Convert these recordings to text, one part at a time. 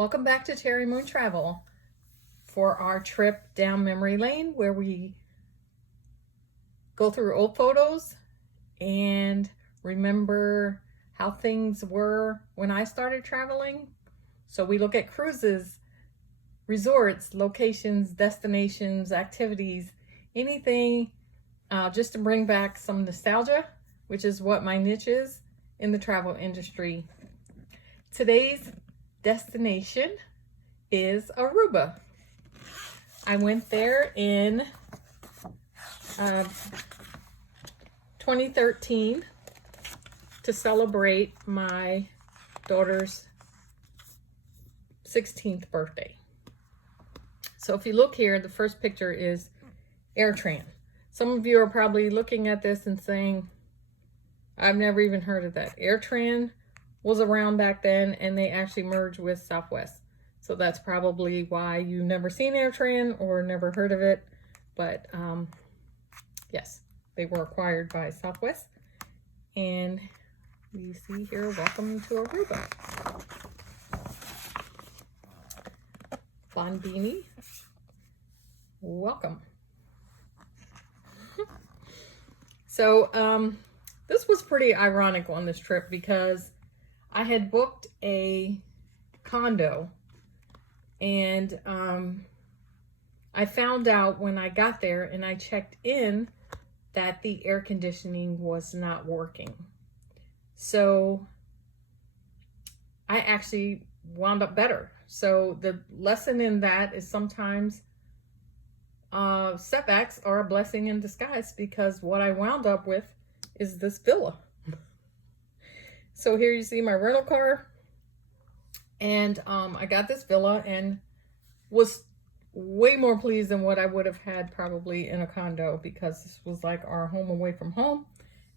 Welcome back to Terry Moon Travel for our trip down memory lane where we go through old photos and remember how things were when I started traveling. So we look at cruises, resorts, locations, destinations, activities, anything just to bring back some nostalgia, which is what my niche is in the travel industry. Today's destination is Aruba. I went there in 2013 to celebrate my daughter's 16th birthday. So if you look here, the first picture is AirTran. Some of you are probably looking at this and saying, I've never even heard of that. AirTran was around back then, and they actually merged with Southwest. So that's probably why you've never seen AirTran or never heard of it. But yes, they were acquired by Southwest. And you see here, welcome to Aruba. Bondini, welcome. So this was pretty ironic on this trip because I had booked a condo, and I found out when I got there and I checked in that the air conditioning was not working. So I actually wound up better. So the lesson in that is sometimes setbacks are a blessing in disguise, because what I wound up with is this villa. So here you see my rental car, and I got this villa and was way more pleased than what I would have had probably in a condo, because this was like our home away from home.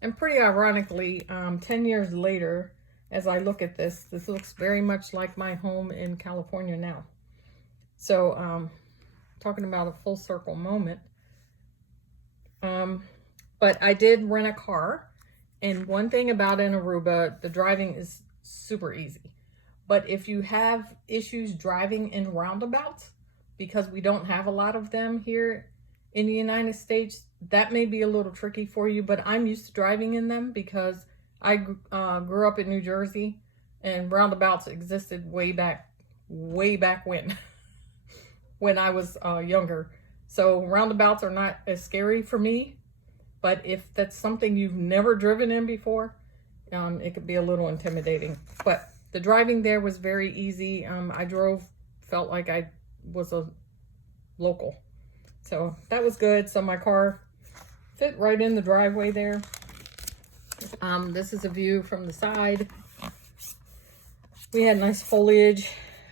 And pretty ironically, 10 years later, as I look at this, this looks very much like my home in California now. So talking about a full circle moment. But I did rent a car. And one thing about in Aruba, the driving is super easy. But if you have issues driving in roundabouts, because we don't have a lot of them here in the United States, that may be a little tricky for you. But I'm used to driving in them because I grew up in New Jersey, and roundabouts existed way back when, when I was younger. So roundabouts are not as scary for me. But if that's something you've never driven in before, it could be a little intimidating. But the driving there was very easy. I felt like I was a local. So that was good. So my car fit right in the driveway there. This is a view from the side. We had nice foliage.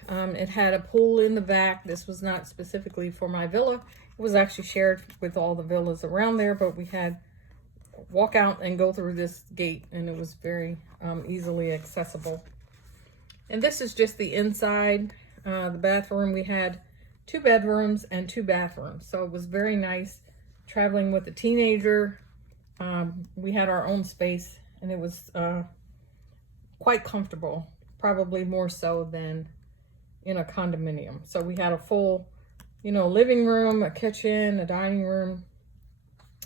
It had a pool in the back. This was not specifically for my villa. It was actually shared with all the villas around there, but we had walk out and go through this gate, and it was very easily accessible. And this is just the inside, the bathroom. We had 2 bedrooms and 2 bathrooms, so it was very nice traveling with a teenager. We had our own space, and it was quite comfortable, probably more so than in a condominium. So we had a full, living room, a kitchen, a dining room,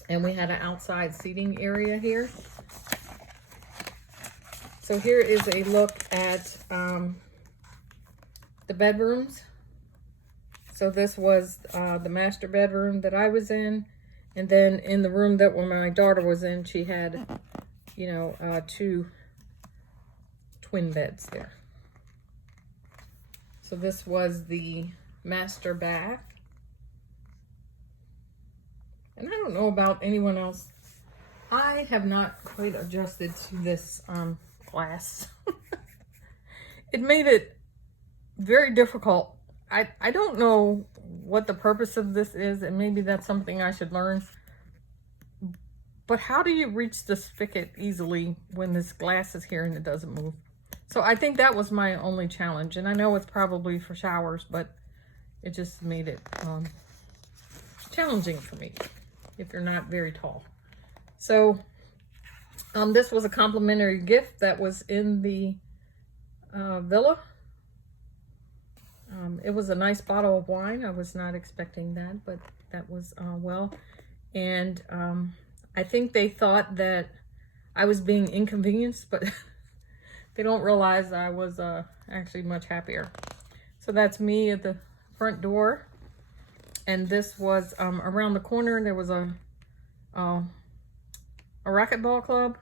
and we had an outside seating area here. So here is a look at the bedrooms. So this was the master bedroom that I was in. And then in the room that when my daughter was in, she had, 2 twin beds there. So this was the master bath. And I don't know about anyone else. I have not quite adjusted to this glass. It made it very difficult. I don't know what the purpose of this is, and maybe that's something I should learn. But how do you reach the spigot easily when this glass is here and it doesn't move? So I think that was my only challenge. And I know it's probably for showers, but it just made it challenging for me if you're not very tall. So this was a complimentary gift that was in the villa. It was a nice bottle of wine. I was not expecting that, but that was well. And I think they thought that I was being inconvenienced, but they don't realize I was actually much happier. So that's me at the front door. And this was around the corner. There was a racquetball club,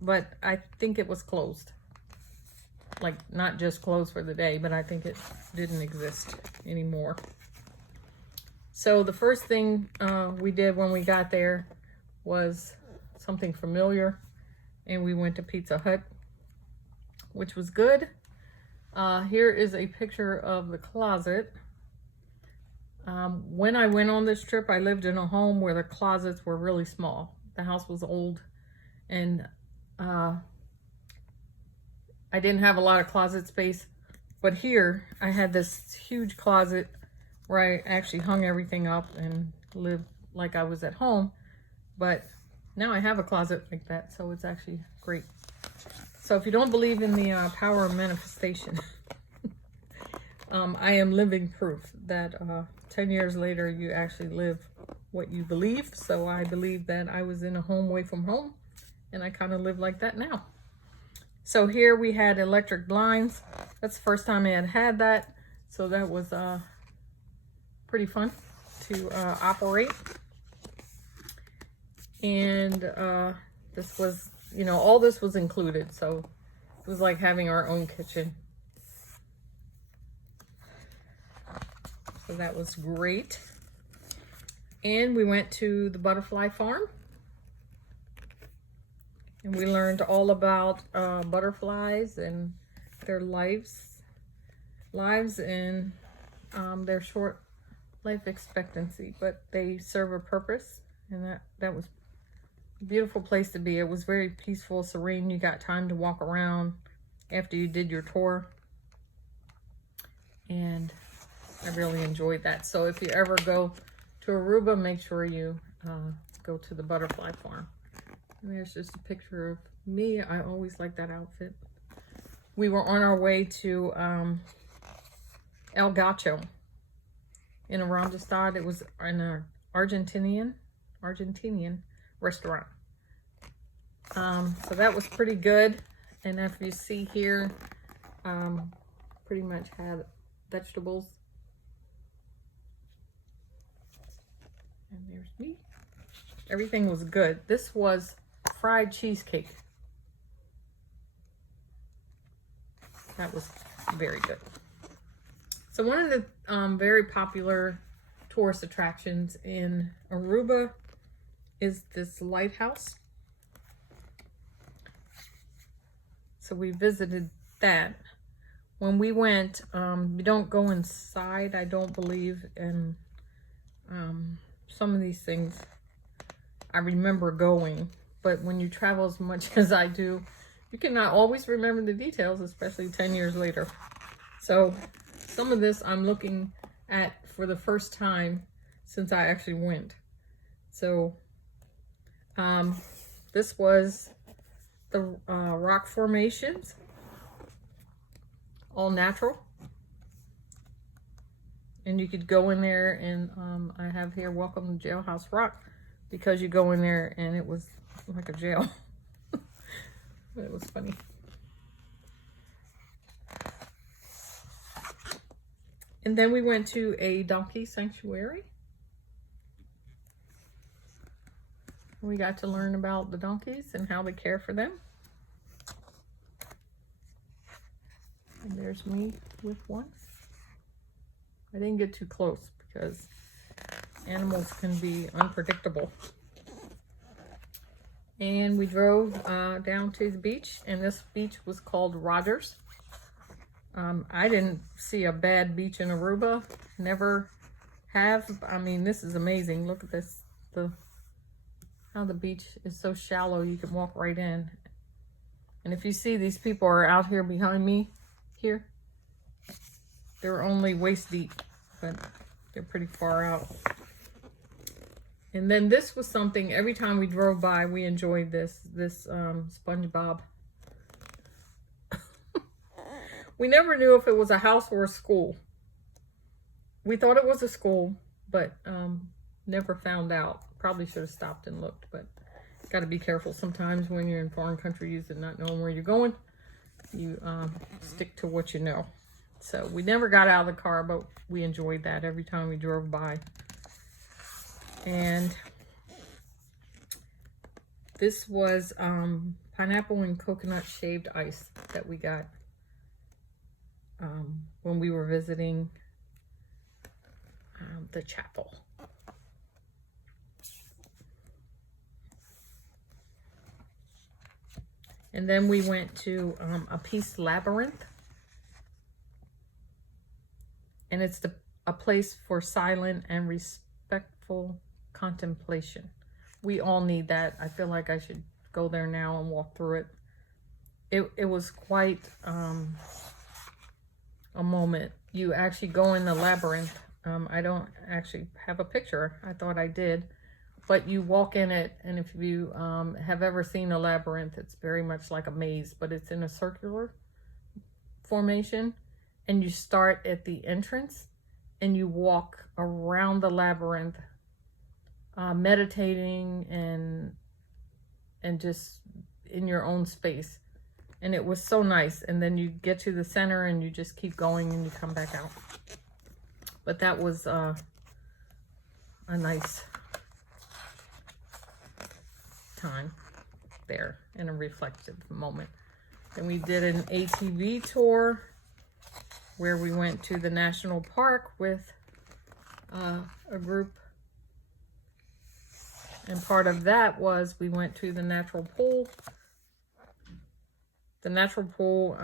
but I think it was closed. Like, not just closed for the day, but I think it didn't exist anymore. So the first thing we did when we got there was something familiar, and we went to Pizza Hut, which was good. Here is a picture of the closet. When I went on this trip, I lived in a home where the closets were really small. The house was old, and I didn't have a lot of closet space, but here I had this huge closet where I actually hung everything up and lived like I was at home. But now I have a closet like that, so it's actually great. So if you don't believe in the power of manifestation, I am living proof that 10 years later you actually live what you believe. So I believe that I was in a home away from home, and I kind of live like that now. So here we had electric blinds. That's the first time I had that. So that was pretty fun to operate. And this was, you know, all this was included. So it was like having our own kitchen. So that was great. And we went to the butterfly farm. And we learned all about butterflies and their lives and their short life expectancy, but they serve a purpose, and that was a beautiful place to be. It was very peaceful, serene. You got time to walk around after you did your tour, and I really enjoyed that. So if you ever go to Aruba, make sure you go to the butterfly farm. And there's just a picture of me. I always like that outfit. We were on our way to El Gacho in Arandastad. It was in an Argentinian restaurant. So that was pretty good. And if you see here, pretty much had vegetables. And there's me. Everything was good. This was fried cheesecake. That was very good. So one of the very popular tourist attractions in Aruba is this lighthouse. So we visited that. When we went, you don't go inside, I don't believe, and some of these things I remember going, but when you travel as much as I do, you cannot always remember the details, especially 10 years later. So some of this I'm looking at for the first time since I actually went. So this was the rock formations, all natural. And you could go in there, and I have here, welcome to Jailhouse Rock, because you go in there and it was like a jail. But it was funny. And then we went to a donkey sanctuary. We got to learn about the donkeys and how they care for them. And there's me with one. I didn't get too close because animals can be unpredictable. And we drove down to the beach, and this beach was called Rogers. I didn't see a bad beach in Aruba. Never have. I mean, this is amazing. Look at this. How the beach is so shallow, you can walk right in. And if you see, these people are out here behind me here. They're only waist deep, but they're pretty far out. And then this was something, every time we drove by, we enjoyed this SpongeBob. We never knew if it was a house or a school. we thought it was a school, but never found out. Probably should have stopped and looked, but got to be careful sometimes when you're in foreign countries and not knowing where you're going. You stick to what you know. So we never got out of the car, but we enjoyed that every time we drove by. And this was pineapple and coconut shaved ice that we got when we were visiting the chapel. And then we went to a Peace Labyrinth. And it's a place for silent and respectful contemplation. We all need that. I feel like I should go there now and walk through it. It was quite a moment. You actually go in the labyrinth. I don't actually have a picture. I thought I did. But you walk in it, and if you have ever seen a labyrinth, it's very much like a maze, but it's in a circular formation. And you start at the entrance, and you walk around the labyrinth, meditating and just in your own space. And it was so nice. And then you get to the center, and you just keep going, and you come back out. But that was a nice time there and a reflective moment. Then we did an ATV tour where we went to the national park with a group, and part of that was we went to the natural pool. The natural pool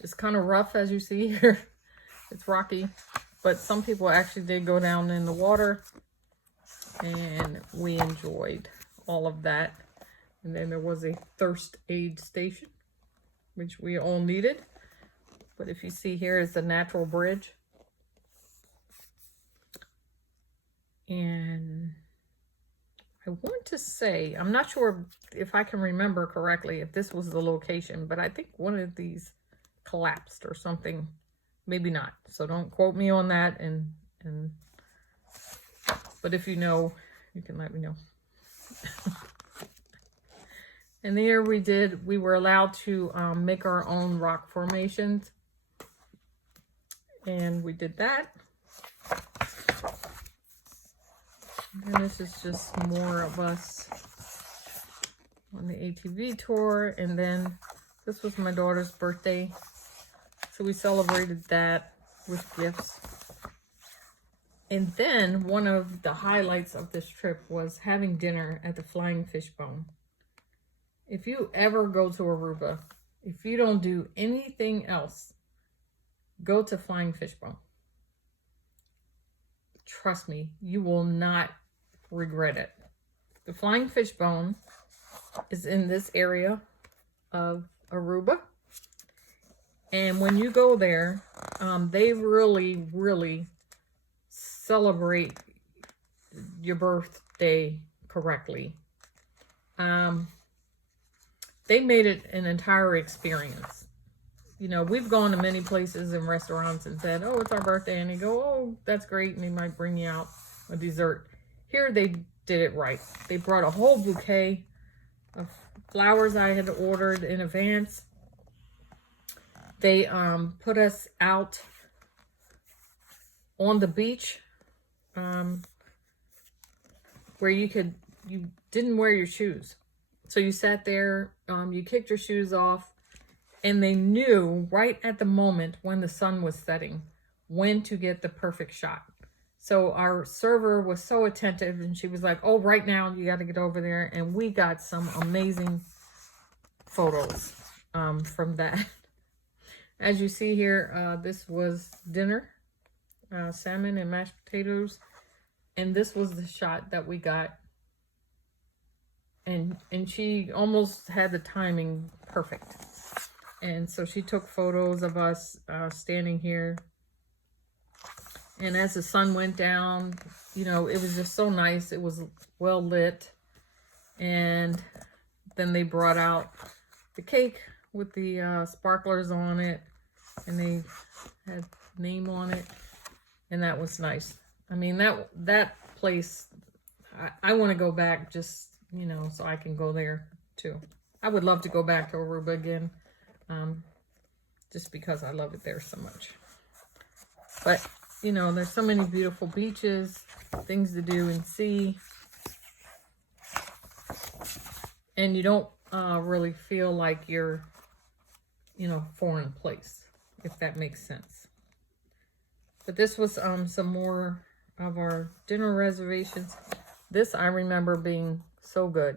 is kind of rough, as you see here. It's rocky, but some people actually did go down in the water, and we enjoyed all of that. And then there was a thirst aid station, which we all needed. But if you see here is the natural bridge. And I want to say, I'm not sure if I can remember correctly if this was the location, but I think one of these collapsed or something. Maybe not. So don't quote me on that. But if you know, you can let me know. And there we were allowed to make our own rock formations. And we did that. And this is just more of us on the ATV tour. And then this was my daughter's birthday. So we celebrated that with gifts. And then one of the highlights of this trip was having dinner at the Flying Fish Bone. If you ever go to Aruba, if you don't do anything else, go to Flying Fish Bone. Trust me, you will not regret it. The Flying Fish Bone is in this area of Aruba. And when you go there, they really, really celebrate your birthday correctly. They made it an entire experience. You know, we've gone to many places and restaurants and said, oh, it's our birthday. And they go, oh, that's great. And they might bring you out a dessert. Here, they did it right. They brought a whole bouquet of flowers I had ordered in advance. They put us out on the beach where you didn't wear your shoes. So you sat there, you kicked your shoes off, and they knew right at the moment when the sun was setting when to get the perfect shot. So our server was so attentive, and she was like, oh, right now you got to get over there. And we got some amazing photos from that. As you see here, this was dinner, salmon and mashed potatoes. And this was the shot that we got. And she almost had the timing perfect. And so she took photos of us standing here. And as the sun went down, you know, it was just so nice. It was well lit. And then they brought out the cake with the sparklers on it. And they had name on it. and that was nice. I mean, that place, I want to go back just, you know, so I can go there too. I would love to go back to Aruba again, just because I love it there so much. But, you know, there's so many beautiful beaches, things to do and see. And you don't really feel like you're, you know, foreign place, if that makes sense. But this was some more of our dinner reservations. This I remember being so good.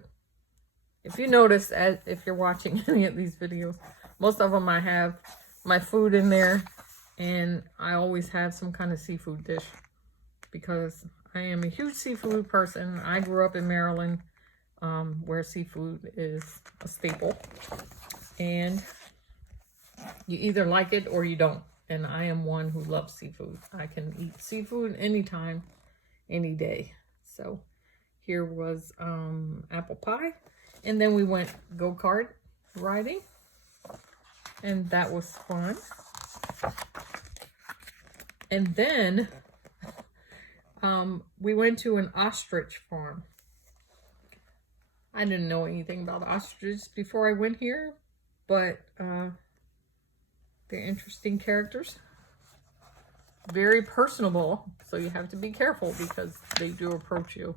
If you notice, if you're watching any of these videos, most of them I have my food in there, and I always have some kind of seafood dish because I am a huge seafood person. I grew up in Maryland, where seafood is a staple, and you either like it or you don't. And I am one who loves seafood. I can eat seafood anytime, any day. So here was apple pie. And then we went go-kart riding. And that was fun. And then we went to an ostrich farm. I didn't know anything about ostriches before I went here, but they're interesting characters. Very personable, so you have to be careful because they do approach you.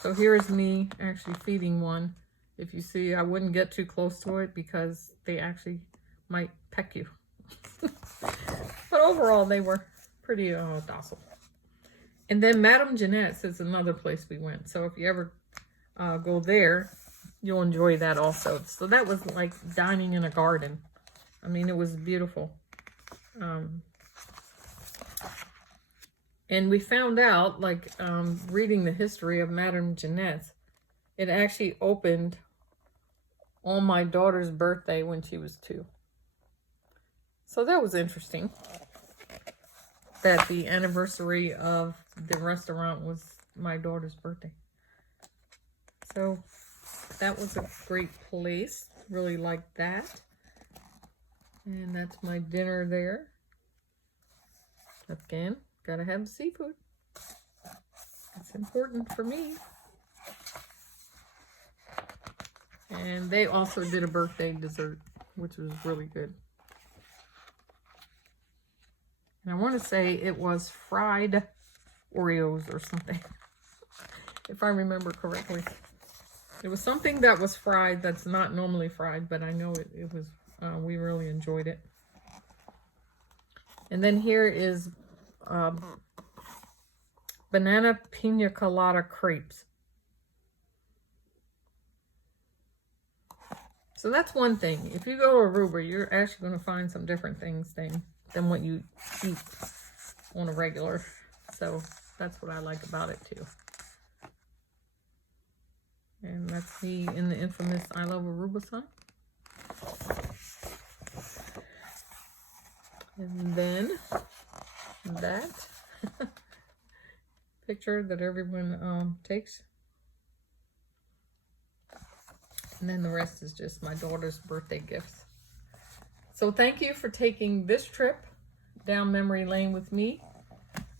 So here is me actually feeding one. If you see, I wouldn't get too close to it because they actually might peck you. But overall, they were pretty docile. And then Madame Jeanette's is another place we went. So if you ever go there, you'll enjoy that also. So that was like dining in a garden. I mean, it was beautiful. And we found out, like, reading the history of Madame Jeanette's, it actually opened on my daughter's birthday when she was 2. So that was interesting. That the anniversary of the restaurant was my daughter's birthday. So that was a great place. Really liked that. And that's my dinner there. Again, gotta have seafood. It's important for me. And they also did a birthday dessert, which was really good. And I want to say it was fried Oreos or something, if I remember correctly. It was something that was fried that's not normally fried, but I know it was, we really enjoyed it. And then here is banana pina colada crepes. So that's one thing. If you go to Aruba, you're actually going to find some different things than what you eat on a regular. So that's what I like about it too. And that's me in the infamous I Love Aruba sign. And then that picture that everyone takes. And then the rest is just my daughter's birthday gifts. So thank you for taking this trip down memory lane with me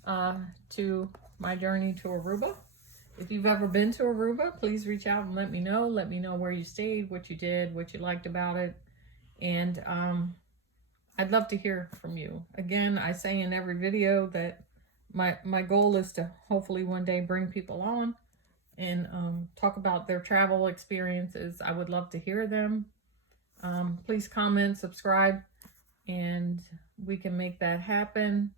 to my journey to Aruba. If you've ever been to Aruba, please reach out and let me know. Let me know where you stayed, what you did, what you liked about it. And I'd love to hear from you. Again, I say in every video that my goal is to hopefully one day bring people on and talk about their travel experiences. I would love to hear them. Please comment, subscribe, and we can make that happen.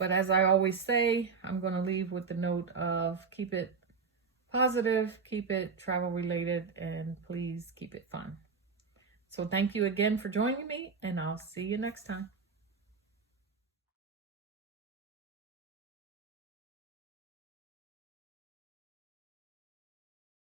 But as I always say, I'm going to leave with the note of keep it positive, keep it travel related, and please keep it fun. So thank you again for joining me, and I'll see you next time.